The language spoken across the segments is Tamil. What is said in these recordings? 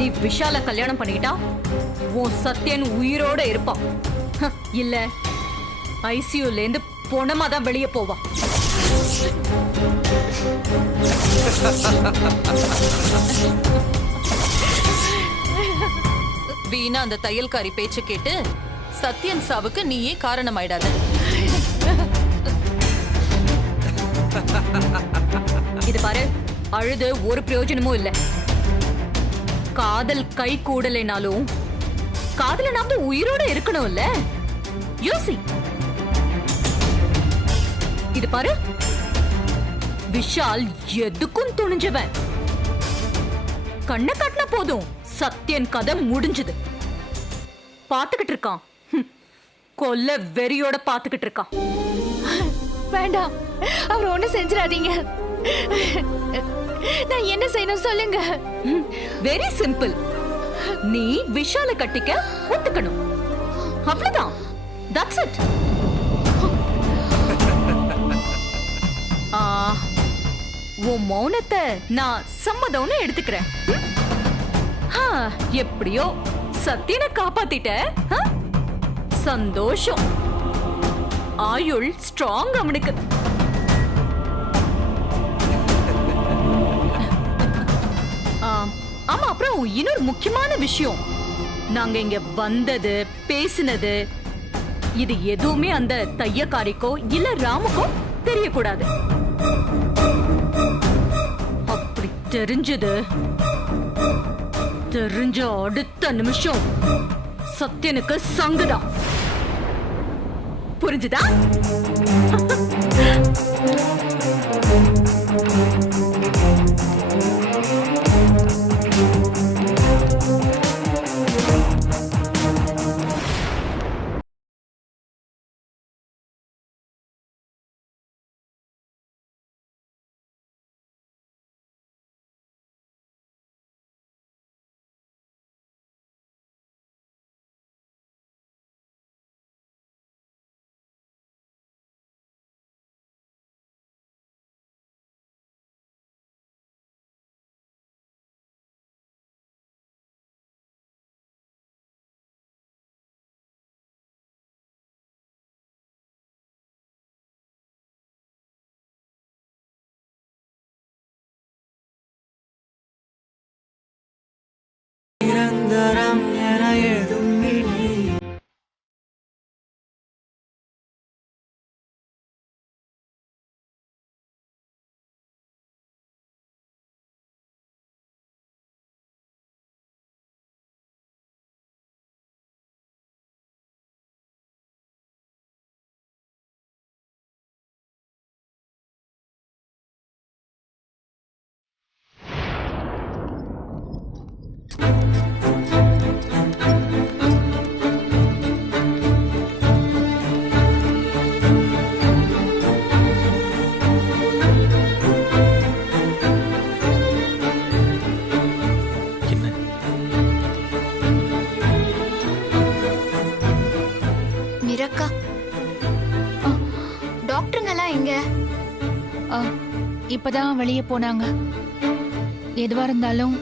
நீ விஷால கல்யாணம் பண்ணிக்கிட்டா உன் சத்யன் உயிரோட இருப்பான். இல்ல ஐசியூல இருந்து பொணமா தான் வெளியே போவான். வீணா அந்த தையல்காரி பேச்சு கேட்டு சத்யன் சாவுக்கு நீயே காரணமாயிடாத. இது பாரு, அழுது ஒரு பிரயோஜனமும் இல்ல. காதல் கை கூடலைனாலும் காதல நாம உயிரோட இருக்கணும்ல. யோசி. இது பாரு, விஷால் எதுக்கும் துணிஞ்சவன். கண்ணை காட்டினா போதும் சத்யன் கதை முடிஞ்சது. பாத்துக்கிட்டு இருக்கான், கொல்ல வெறியோட பாத்துக்கிட்டு இருக்கான். வேண்டாம், அவர் ஒண்ணு செஞ்சிடாதீங்க. நான் என்ன செய்யணும் சொல்லுங்க. Very simple. நீ விஷால கட்டிக்க ஒத்துக்கணும், அவ்வளவுதான். That's it. உன் மௌனத்தை நான் சம்மதம்னு எடுத்துக்கிறேன். எப்படியோ சத்தியனை காப்பாத்திட்ட, சந்தோஷம். ஆயுள் ஸ்ட்ராங் அவனுக்கு. ஆமா, அப்புறம் இன்னொரு முக்கியமான விஷயம், நாங்க இங்க வந்தது பேசினது இது எதுவுமே அந்த தையக்காரிக்கோ இல்ல ராமுக்கோ தெரியக்கூடாது. அப்படி தெரிஞ்ச அடுத்த நிமிஷம் சத்யனுக்கு சங்குதான். புரிஞ்சுதா? இப்பதான் வெளியே போனாங்க. எதுவா இருந்தாலும்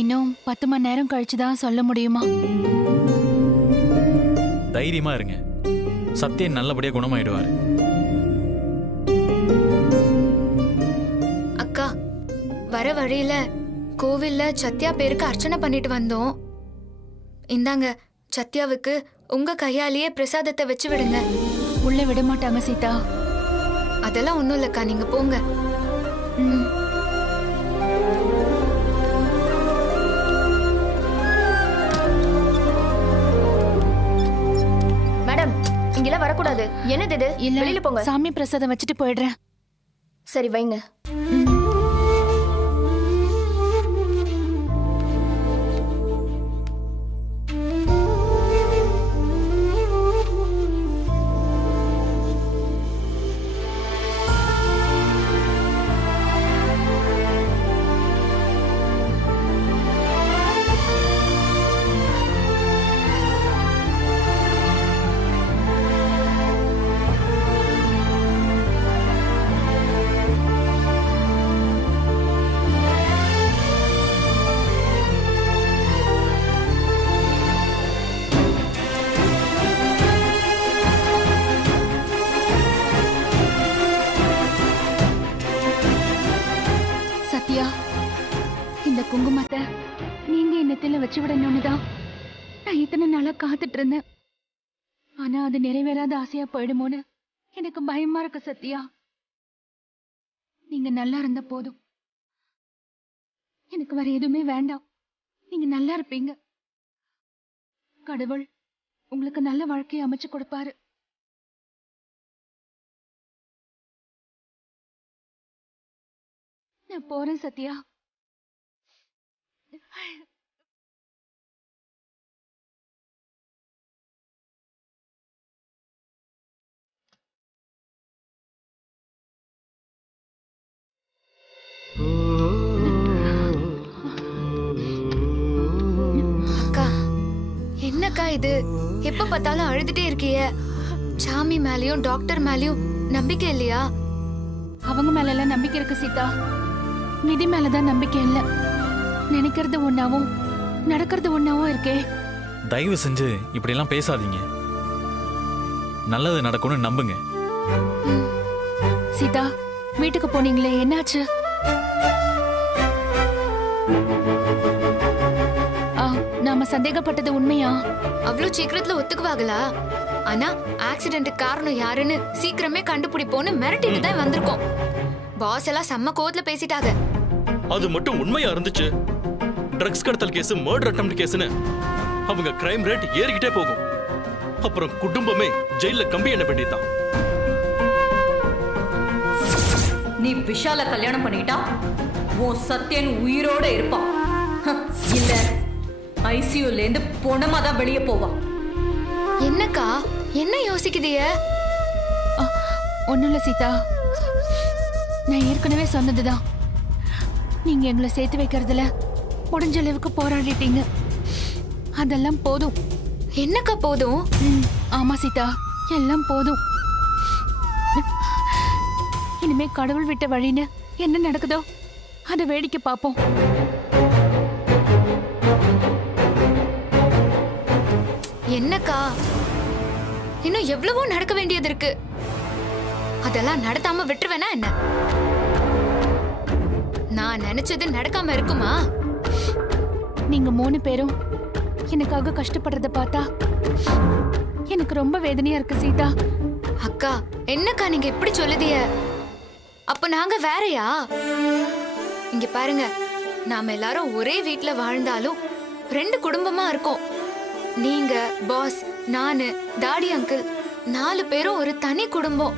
இன்னும் 10 மணி நேரம் கழிச்சுதான் சொல்ல முடியுமா? தைரியமா இருங்க, சத்யன் நல்லபடியா குணமாயிடுவாரு. அக்கா, வர வழியில கோவில்ல சத்யா பேருக்கு அர்ச்சனை பண்ணிட்டு வந்தோம். இந்தாங்க, சத்யாவுக்கு உங்க கையாலேயே பிரசாதத்தை வச்சு விடுங்க. உள்ள விட மாட்டாங்க சீதா. அதெல்லாம் ஒண்ணும் இல்லக்கா, நீங்க போங்க. மேடம், இங்கெல்லாம் வரக்கூடாது. என்னது இது? வெளியில போங்க. சாமி பிரசாதம் வச்சுட்டு போயிடுறேன். சரி வைங்க. குங்குமத்தை நீங்க என்னத்தில வச்சு விடணும்னு தான் நான் இத்தனை நாளா காத்துட்டு இருந்தேன். ஆனா அது நிறைவேறாத ஆசையா போயிடுமோன்னு எனக்கு பயமா இருக்கு சத்யா. நீங்க நல்லா இருந்த போதும். எனக்கு வேற எதுவுமே வேண்டாம். நீங்க நல்லா இருப்பீங்க. கடவுள் உங்களுக்கு நல்ல வாழ்க்கையை அமைச்சு கொடுப்பாரு. நான் போறேன் சத்யா. அக்கா என்னக்கா இது? எப்ப பார்த்தாலும் அழுதுட்டே இருக்கிய. சாமி மேலயும் டாக்டர் மேலயும் நம்பிக்கை இல்லையா? அவங்க மேல எல்லாம் நம்பிக்கை இருக்கு சீதா. நிதி மேலதான் நம்பிக்கை இல்ல. நினைக்கிறது ஒன்னாவும் நடக்கிறது ஒன்னாவும் இருக்கே. தயவு செஞ்சு இப்படி எல்லாம் பேசாதீங்க. நல்லது நடக்கும்னு நம்புங்க. சீதா, வீட்டுக்கு போனீங்களே, என்னாச்சு? நாம சந்தேகப்பட்டது உண்மையா? அவ்வளவு சீக்கிரத்துல ஒத்துக்குவாங்களா? ஆனா ஆக்சிடென்ட்டுக்கு காரணம் யாருன்னு சீக்கிரமே கண்டுபிடிப்போன்னு மிரட்டிட்டு தான் வந்திருக்கோம். பாஸ் எல்லாம் செம்ம கோவத்துல பேசிட்டாங்க. அது மட்டும் உண்மையா இருந்துச்சு. ட்ரக்ஸ் கடத்தல் கேஸ், மர்டர் அட்டெம்ப்ட் கேஸ்னு அவங்க கிரைம் ரேட் ஏறிக்கிட்டே போகும். அப்புறம் குடும்பமே ஜெயில கம்பி எண்ண வேண்டியதுதான். நீ விஷால கல்யாணம் பண்ணிட்டா உன் சத்யன் உயிரோட இருப்பான். இல்ல ஐசியூல இருந்து பொணமா தான் வெளியே போவான். என்னக்கா என்ன யோசிக்குதிய? ஒண்ணும் இல்ல சீதா. நான் ஏற்கனவே சொன்னதுதான். நீங்க எங்களை சேர்த்து வைக்கிறதுல முடிஞ்ச அளவுக்கு போராடிட்டீங்க. அதெல்லாம் போதும். என்னக்கா போதும்? ஆமா சீதா, எல்லாம் போதும். இனிமே கடவுள் விட்ட வழின்னு என்ன நடக்குதோ அதை வேடிக்கை பார்ப்போம். என்னக்கா இன்னும் எவ்வளவோ நடக்க வேண்டியது இருக்கு. அதெல்லாம் நடத்தாம விட்டுருவேனா என்ன? நான் நினைச்சது நடக்காம இருக்குமா? நீங்க 3 பேரும் எனக்காக கஷ்டப்படுறத பார்த்தா எனக்கு ரொம்ப வேதனையா இருக்கு சீதா. அக்கா என்னக்கா நீங்க இப்படி சொல்லுதிய? அப்ப நாங்க வேறயா? இங்க பாருங்க, நாம எல்லாரும் ஒரே வீட்ல வாழ்ந்தாலும் 2 குடும்பமா இருக்கோம். நீங்க, பாஸ், நானு, டாடி அங்கிள் 4 பேரும் ஒரு தனி குடும்பம்.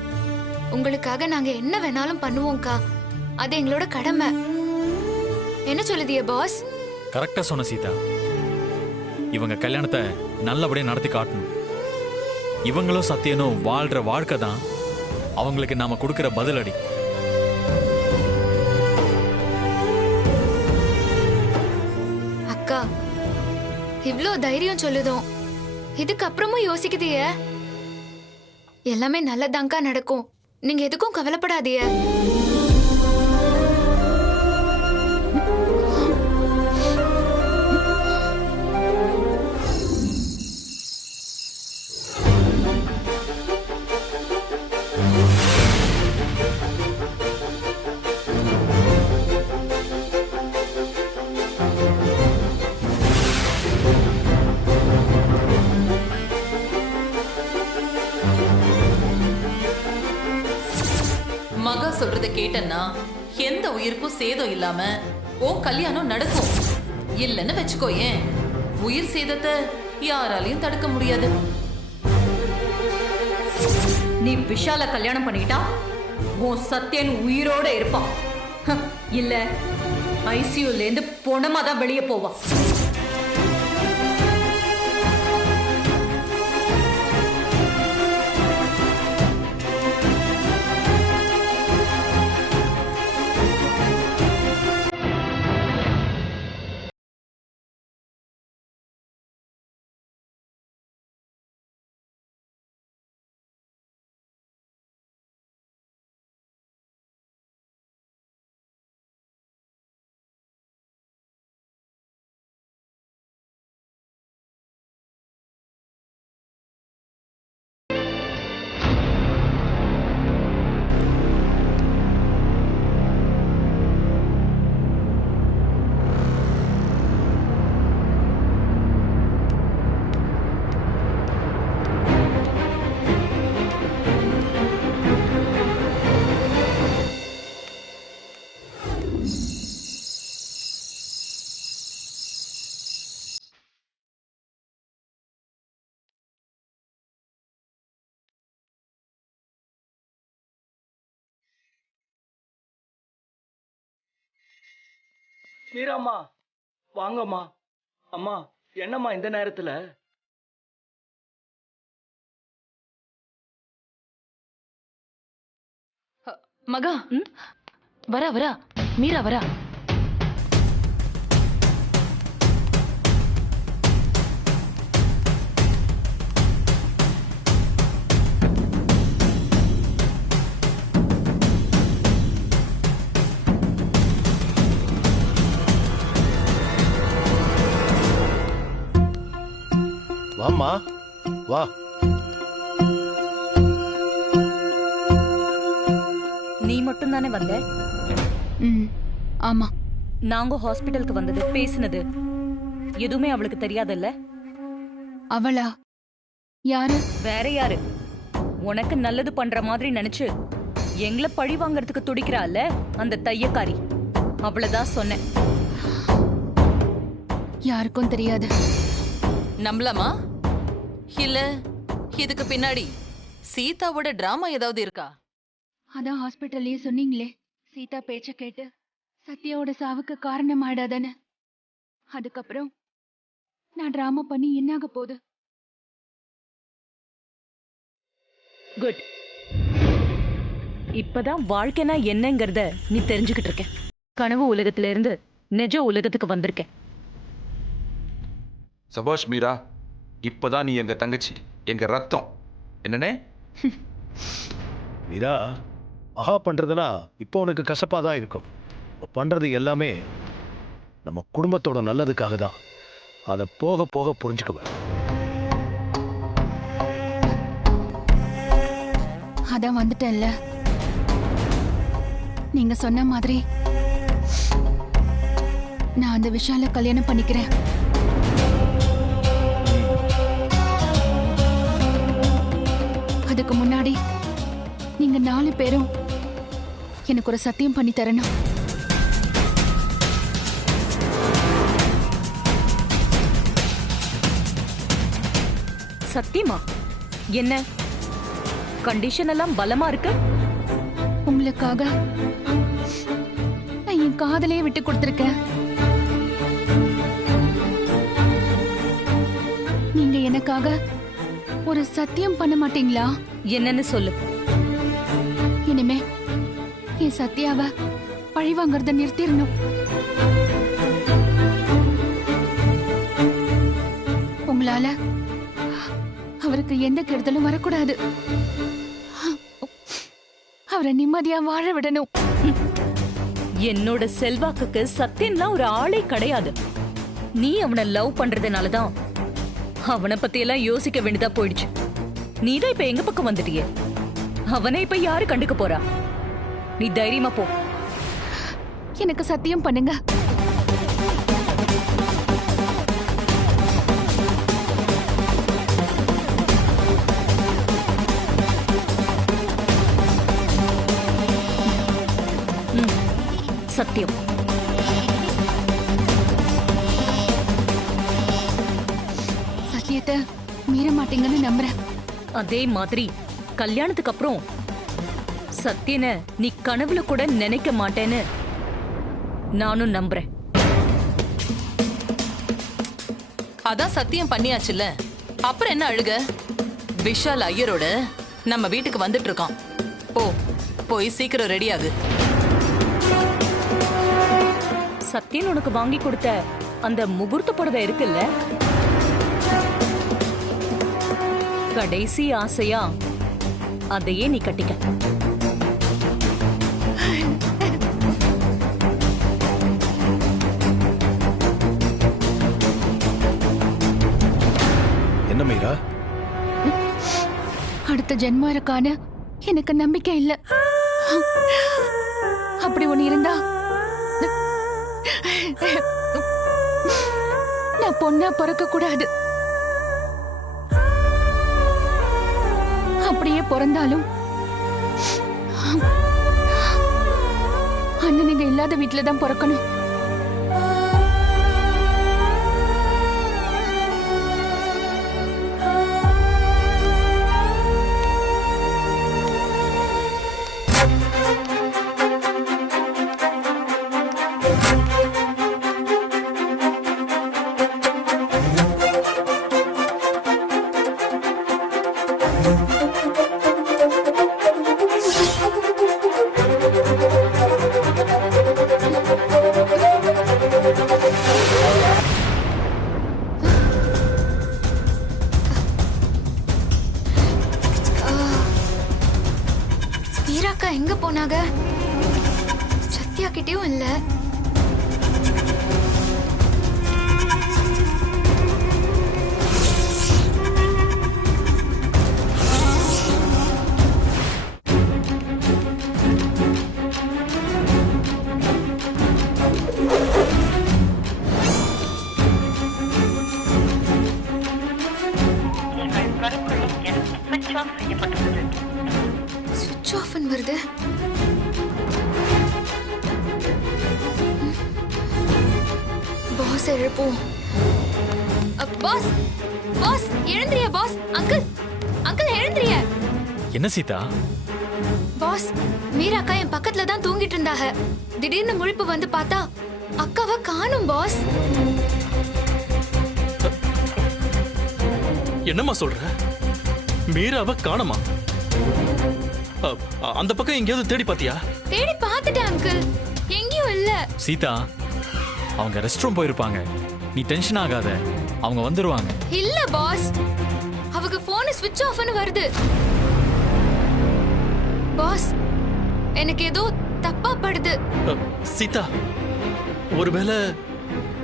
உங்களுக்காக நாங்க என்ன வேணாலும் பண்ணுவோம்க்கா. அது எங்களோட கடமை. என்ன சொல்லுதிய பாஸ்? கரெக்டா சொன்ன சீதா. இவங்க கல்யாணத்தை நல்லபடியா நடத்தி காட்டணும். இவங்களும் சத்தியனும் வாழ்ற வாழ்க்கை தான் அவங்களுக்கு நாம கொடுக்கிற பதிலடி. அக்கா இவ்ளோ தைரியம் சொல்லுதோம், இதுக்கப்புறமும் யோசிக்குதிய? எல்லாமே நல்லதாங்கா நடக்கும். நீங்க எதுக்கும் கவலைப்படாதீங்க. மகா சொல்றத கேட்டன்னா எந்த உயிருக்கும் சேதம் இல்லாம உன் கல்யாணம் நடக்கும். இல்லன்னு வச்சுக்கோயேன், உயிர் சேதத்தை யாராலையும் தடுக்க முடியாது. நீ விஷால கல்யாணம் பண்ணிட்டா உன் சத்யன் உயிரோட இருப்பான். இல்ல ஐசியூல இருந்து பொணமா தான் வெளியே போவான். மீராம்மா வாங்கம்மா. அம்மா என்னம்மா இந்த நேரத்துல? மகா வரா வரா, மீரா வரா. வாம்மா வா. நீ மட்டும் தானே வந்த? ஆமா. நாங்க ஹாஸ்பிட்டலுக்கு வந்தது, பேசினது எதுவுமே அவளுக்கு தெரியாதுல்ல? அவளா? யாரு? வேற யாரு? உனக்கு நல்லது பண்ற மாதிரி நினைச்சு எங்களை பழி வாங்கறதுக்கு துடிக்கிறாள்ல அந்த தையக்காரி, அவளதான் சொன்னேன். யாருக்கும் தெரியாது. நம்பலாமா? இல்ல இதுக்கு பின்னாடி சீதாவோட டிராமா ஏதாவது இருக்கா? அதான் ஹாஸ்பிட்டல்லயே சொன்னீங்களே, சீதா பேச்ச கேட்டு சத்யாவோட சாவுக்கு காரணம் ஆயிடாதானே. அதுக்கப்புறம் நான் டிராமா பண்ணி என்னாக போகுது? குட். இப்பதான் வாழ்க்கைனா என்னங்கறத நீ தெரிஞ்சுக்கிட்டு இருக்க. கனவு உலகத்துல இருந்து நிஜ உலகத்துக்கு வந்திருக்கேன். சபாஷ் மீரா, இப்பதான் நீ எங்க தங்கச்சி, எங்க ரத்தம். என்னனே? மீரா, மகா பண்றதுனா இப்போ உனக்கு கசப்பா தான் இருக்கும். பண்றது எல்லாமே நம்ம குடும்பத்தோட நல்லதுக்காக தான். அதை போக போக புரிஞ்சுக்குவேன். அதான் வந்துட்டேன்ல. நீங்க சொன்ன மாதிரி நான் அந்த விஷால கல்யாணம் பண்ணிக்கிறேன். அதுக்கு முன்னாடி நீங்க 4 பேரும் எனக்கு ஒரு சத்தியம் பண்ணி தரணும். சத்தியமா? என்ன கண்டிஷன் எல்லாம் பலமா இருக்கு? உங்களுக்காக நான் என் காதலையே விட்டு கொடுத்திருக்கேன். நீங்க எனக்காக ஒரு சத்தியம் பண்ண மாட்டீங்களா? என்னன்னு சொல்லு. இனிமே என் சத்யாவை பழி வாங்கறத நிறுத்திடணும். உங்களால அவருக்கு எந்த கெடுதலும் வரக்கூடாது. அவரை நிம்மதியா வாழ விடணும். என்னோட செல்வாக்குக்கு சத்தியன்லாம் ஒரு ஆளே கிடையாது. நீ அவனை லவ் பண்றதுனாலதான் அவனை பத்தி எல்லாம் யோசிக்க வேண்டியதா போயிடுச்சு. நீதான் இப்ப எங்க பக்கம் வந்துட்டியே. அவனை இப்ப யாரு கண்டுக்க போறா? நீ தைரியமா போ. எனக்கு சத்தியம் பண்ணுங்க. சத்தியம். சத்தியத்தை மீற மாட்டீங்கன்னு நம்புறேன். அதே மாதிரி கல்யாணத்துக்கு அப்புறம் சத்தியனை நீ கனவுல கூட நினைக்க மாட்டேன்னு நானும் நம்புறேன். அதான் சத்தியம் பண்ணியாச்சுல்ல, அப்புறம் என்ன அழுக? விஷால் ஐயரோட நம்ம வீட்டுக்கு வந்துட்டு இருக்கான். போய் சீக்கிரம் ரெடி ஆகு. சத்தியன் உனக்கு வாங்கி கொடுத்த அந்த முகூர்த்த புடவை இருக்குல்ல, கடைசி ஆசையா அதையே நீ கட்டிக்க. என்ன மீரா? அடுத்த ஜென்மம் இருக்கான்னு எனக்கு நம்பிக்கை இல்ல. அப்படி ஒண்ணு இருந்தா நான் பொண்ணா பிறக்க கூடாது. அப்படியே பிறந்தாலும் அண்ணனுங்க இல்லாத வீட்டுல தான் பிறக்கணும். போனாங்க? சத்யா கிட்டயும் இல்ல. ஸ்விட்ச் ஆஃப் வருது. பாஸ் எழுப்போம். பாஸ் பாஸ் எழுந்திரியா பாஸ். அங்கிள் அங்கிள் எழுந்திரியா. என்ன சீதா? பாஸ் மீரா அக்கா என் பக்கத்துல தான் தூங்கிட்டு இருந்தாங்க. திடீர்னு முழிப்பு வந்து பார்த்தா அக்காவை காணும் பாஸ். என்னம்மா சொல்ற? மீராவை காணமா? அந்த பக்கம் எங்கேயாவது தேடி பாத்தியா? தேடி பார்த்துட்டேன் அங்கிள், எங்கேயும் இல்ல. சீதா, அவங்க ரெஸ்ட் ரூம் போயிருப்பாங்க. நீ டென்ஷன் ஆகாத, அவங்க வந்துருவாங்க. இல்ல பாஸ், அவங்க போன் ஸ்விட்ச் ஆஃப்னு வருது. பாஸ் எனக்கு ஏதோ தப்பா படுது. சீதா, ஒருவேளை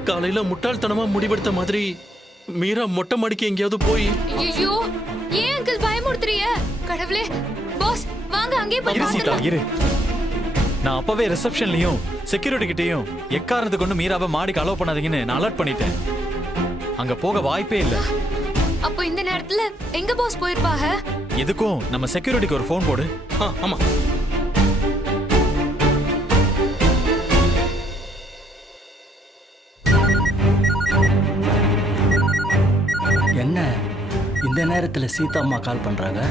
காலையில முட்டாள்தனமா முடிவெடுத்த மாதிரி மீரா மொட்டை மாடிக்கு எங்கேயாவது போய். ஐயோ, ஏன் அங்கிள் பயமுறுத்துறீங்க? கடவுளே, பாஸ் வாங்க அங்கே போய் சீதா இரு. நான் அப்பவே ரிசப்ஷன்லயும் செக்யூரிட்டி கிட்டயும் எக்காரணத்துக்கு கொண்டு மீராவை மாடிக்கு அலோவ் பண்ணாதீங்கன்னு நான் அலர்ட் பண்ணிட்டேன். அங்க போக வாய்ப்பே இல்ல. அப்போ இந்த நேரத்துல எங்க பாஸ் போயிருப்பாங்க? எதுக்கும் நம்ம செக்யூரிட்டிக்கு ஒரு ஃபோன் போடு. ஆமா. என்ன இந்த நேரத்தில் சீதா அம்மா கால் பண்றாங்க?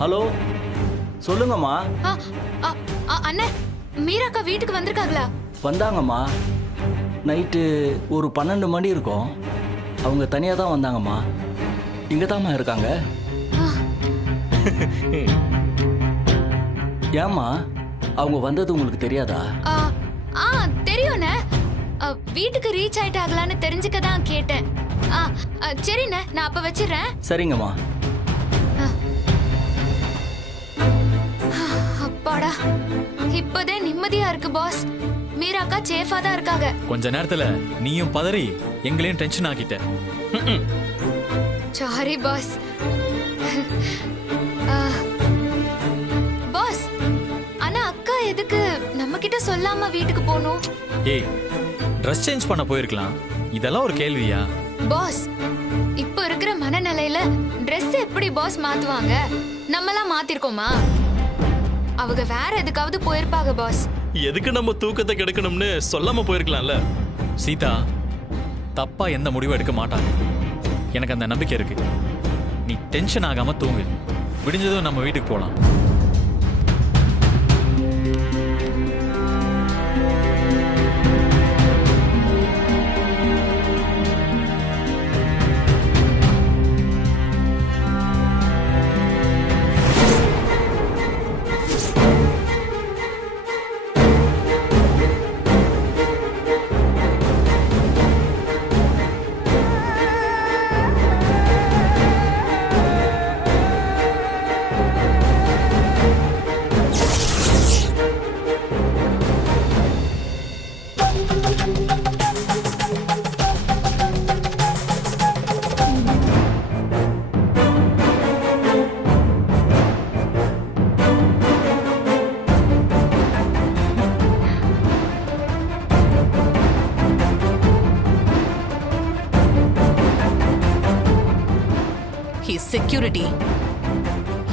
ஹலோ, சொல்லுங்கம்மா. அண்ணே, மீராக்கா வீட்டுக்கு வந்திருக்காங்களா? வந்தாங்கம்மா. நைட்டு ஒரு 12 மணி இருக்கும். அவங்க தனியாக தான் வந்தாங்கம்மா. இங்கே தாம்மா இருக்காங்க. ஏம்மா, அவங்க வந்தது உங்களுக்கு தெரியாதா? தெரியும்ண்ணே. வீட்டுக்கு ரீச் ஆயிட்டாங்களான்னு தெரிஞ்சுக்க தான் கேட்டேன். சரிண்ணே, நான் அப்ப வச்சிடுறேன். சரிங்கம்மா. அப்பாடா, இப்போதே நிம்மதியா இருக்கு பாஸ். மீராக்கா சேஃபா தான் இருக்காங்க. கொஞ்ச நேரத்துல நீயும் பதறி எங்களையும் டென்ஷன் ஆக்கிட்ட. Sorry boss. பாஸ், ஆனா அக்கா எதுக்கு நம்ம கிட்ட சொல்லாம வீட்டுக்கு போகணும்? ஏய், ட்ரெஸ் சேஞ்ச் பண்ண போயிருக்கலாம். இதெல்லாம் ஒரு கேள்வியா? பாஸ், இப்போ இருக்கிற மனநிலையில Dress எப்படி பாஸ் மாத்துவாங்க? நம்மலாம் மாத்திருக்கோமா? அவங்க வேற எதுக்காவது போயிருப்பாங்க பாஸ். எதுக்கு நம்ம தூக்கத்தை கெடுக்கணும்னு சொல்லாம போயிருக்கலாம்ல. சீதா, தப்பா எந்த முடிவும் எடுக்க மாட்டாங்க. எனக்கு அந்த நம்பிக்கை இருக்கு. நீ டென்ஷன் ஆகாம தூங்கு. விடிஞ்சதும் நம்ம வீட்டுக்கு போலாம். செக்யூரிட்டி,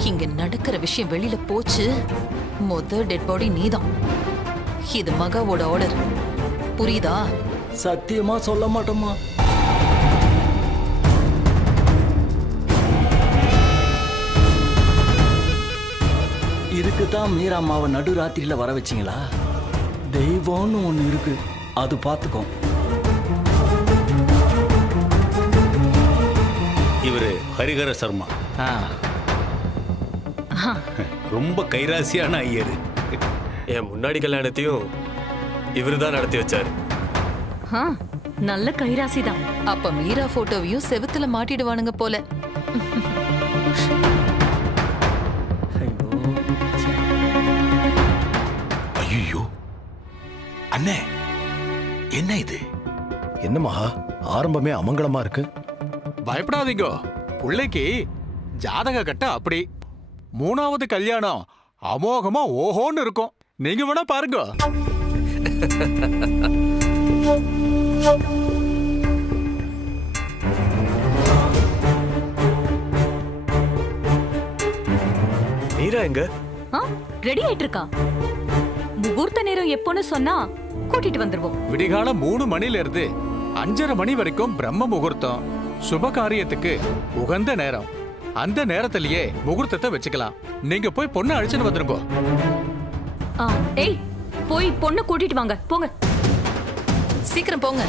இங்க நடக்கிற விஷயம் வெளியில போச்சு, டெட் பாடி நீதான். இது மகாவோட ஆர்டர், புரியுதா? சத்தியமா சொல்ல மாட்டோமா. இதுக்குதான் மீரா அம்மாவை நடுராத்திரியில வர வச்சிங்களா? தெய்வம்னு ஒண்ணு இருக்கு, அது பார்த்துக்கோ. இவரு ஹரிஹர சர்மா. ரொம்ப கைராசியான ஐயர். என் முன்னாடி கல்யாணத்தையும் இவருதான் நடத்தி வச்சாரு. நல்ல கைராசி தான். அப்ப மீரா போட்டோவையும் செவுத்துல மாட்டிடுவானுங்க போல. ஐயோ, என்ன என்ன இது? என்ன மகா, ஆரம்பமே அமங்கலமா இருக்கு. பயப்படாதீங்க, பிள்ளைக்கு ஜாதக கட்ட அப்படி 3வது கல்யாணம் அமோகமா ஓஹோன்னு இருக்கும். நீங்க வேணா பாருங்க. மீரா எங்க? ரெடி ஆயிட்டு இருக்கா. முகூர்த்த நேரம் எப்போன்னு சொன்னா கூட்டிட்டு வந்துருவோம். விடிகால 3 மணில இருந்து 5:30 மணி வரைக்கும் பிரம்ம முகூர்த்தம். சுப காரியத்துக்கு உகந்த நேரம். அந்த நேரத்திலேயே முகூர்த்தத்தை வச்சுக்கலாம். நீங்க போய் பொண்ணு அழைச்சுன்னு வந்துருங்க. ஏய், போய் பொண்ணு கூட்டிட்டு வாங்க, போங்க. சீக்கிரம் போங்க.